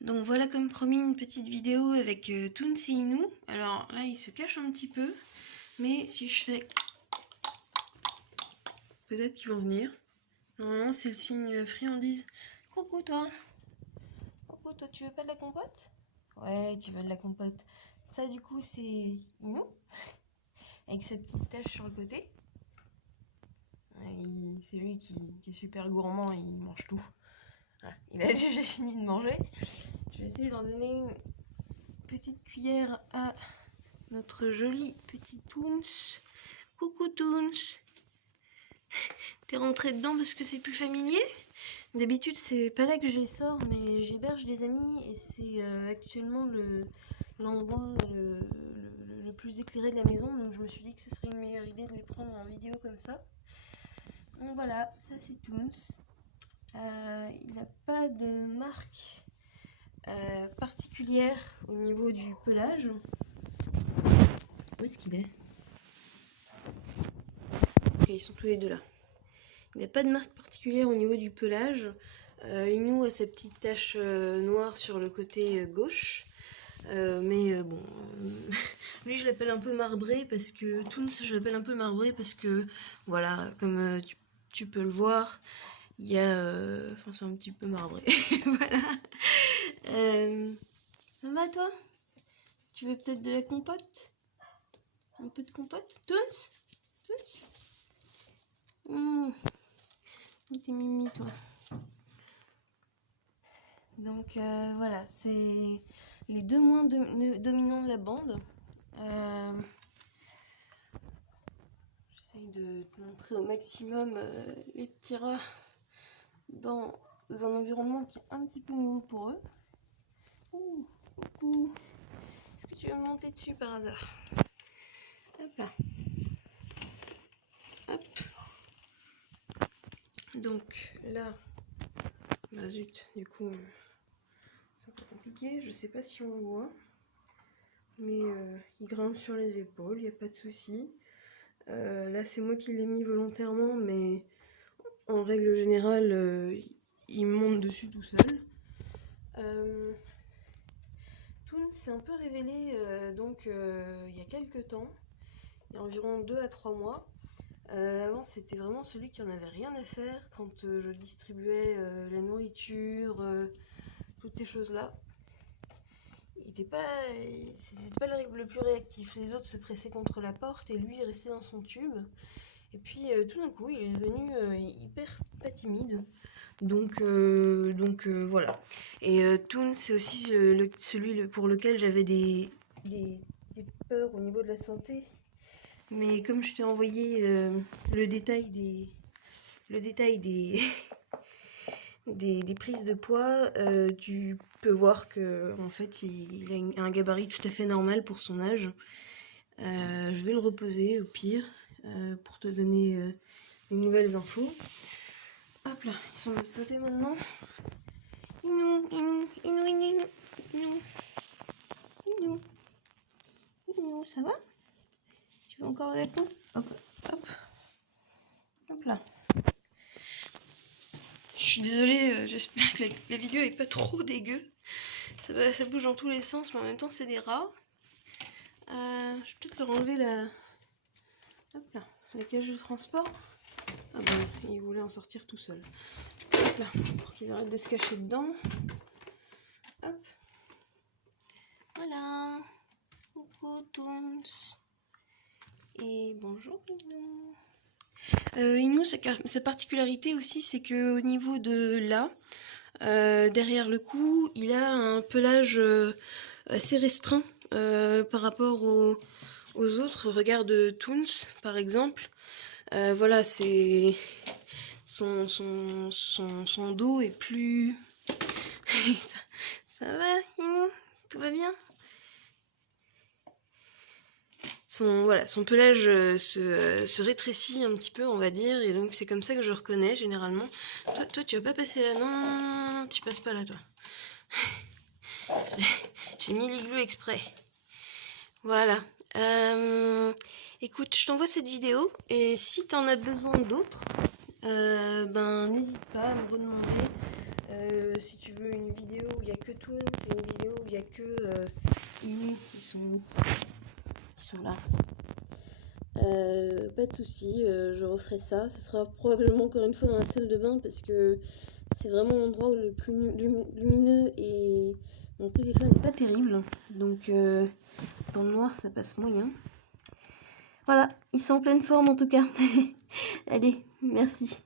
Donc voilà, comme promis, une petite vidéo avec Toons et Inou. Alors là, il se cache un petit peu, mais si je fais... Peut-être qu'ils vont venir. Normalement, c'est le signe friandise. Coucou toi. Coucou toi, tu veux pas de la compote? Ouais, tu veux de la compote. Ça, du coup, c'est Inou, avec sa petite tache sur le côté. C'est lui qui est super gourmand, il mange tout. Voilà, il a déjà fini de manger. Je vais essayer d'en donner une petite cuillère à notre joli petit Toons. Coucou Toons. T'es rentré dedans parce que c'est plus familier? D'habitude c'est pas là que je les sors, mais j'héberge des amis et c'est actuellement l'endroit le plus éclairé de la maison, donc je me suis dit que ce serait une meilleure idée de les prendre en vidéo comme ça. Donc voilà, ça c'est Toons. Il n'a pas de marque particulière au niveau du pelage. Où est-ce qu'il est? Ok, ils sont tous les deux là. Il n'y a pas de marque particulière au niveau du pelage. Inou a sa petite tache noire sur le côté gauche. Mais bon, lui je l'appelle un peu marbré parce que... Toons, je l'appelle un peu marbré parce que, voilà, comme tu peux le voir, il y a... Enfin, c'est un petit peu marbré. Voilà. Ça va toi? Tu veux peut-être de la compote? Un peu de compote? Toons? Toons? T'es mimi toi. Donc voilà, c'est les deux moins dominants de la bande. J'essaye de te montrer au maximum les petits rats dans un environnement qui est un petit peu nouveau pour eux. Ouh, coucou. Est-ce que tu veux monter dessus par hasard? Hop là. Hop. Donc là, bah zut, du coup, c'est un peu compliqué. Je sais pas si on le voit, mais il grimpe sur les épaules, il n'y a pas de souci. Là, c'est moi qui l'ai mis volontairement, mais en règle générale, il monte dessus tout seul. Toons s'est un peu révélé il y a quelques temps, il y a environ 2 à 3 mois. Avant, c'était vraiment celui qui en avait rien à faire quand je distribuais la nourriture, toutes ces choses-là. C'était pas le plus réactif. Les autres se pressaient contre la porte et lui il restait dans son tube. Et puis tout d'un coup, il est devenu hyper pas timide. Donc voilà. Et Toon, c'est aussi celui pour lequel j'avais des peurs au niveau de la santé. Mais comme je t'ai envoyé le détail des, des prises de poids, tu peux voir que en fait il a un gabarit tout à fait normal pour son âge. Je vais le reposer au pire pour te donner les nouvelles infos. Hop là, ils sont de l'autre côté maintenant. Inou, Inou, Inou, Inou, Inou, Inou, Inou, ça va? Tu veux encore avec nous? Hop, hop, hop là. Je suis désolée, j'espère que la vidéo est pas trop dégueu. Ça bouge dans tous les sens, mais en même temps c'est des rats. Je vais peut-être leur enlever hop là, la cage de transport. Ah ben, il voulait en sortir tout seul. Hop là, pour qu'ils arrêtent de se cacher dedans. Hop. Voilà. Coucou Toons. Et bonjour Inou. Inou, sa particularité aussi, c'est que au niveau de là, derrière le cou, il a un pelage assez restreint par rapport aux autres. Regarde Toons, par exemple. Voilà, c'est son dos est plus... ça va, Inou? Tout va bien? Son pelage se rétrécit un petit peu, on va dire, et donc c'est comme ça que je reconnais généralement. Toi, tu vas pas passer là? Non, tu passes pas là, toi. J'ai mis l'igloo exprès. Voilà. Écoute, je t'envoie cette vidéo, et si t'en as besoin d'autres, ben n'hésite pas à me redemander. Si tu veux une vidéo où il n'y a que Toon, c'est une vidéo où il n'y a que Ini. Ils sont où? Ils sont là. Pas de souci, je referai ça. Ce sera probablement encore une fois dans la salle de bain parce que c'est vraiment l'endroit où le plus lumineux et mon téléphone n'est pas terrible. Donc dans le noir ça passe moyen. Voilà, ils sont en pleine forme en tout cas. Allez, merci.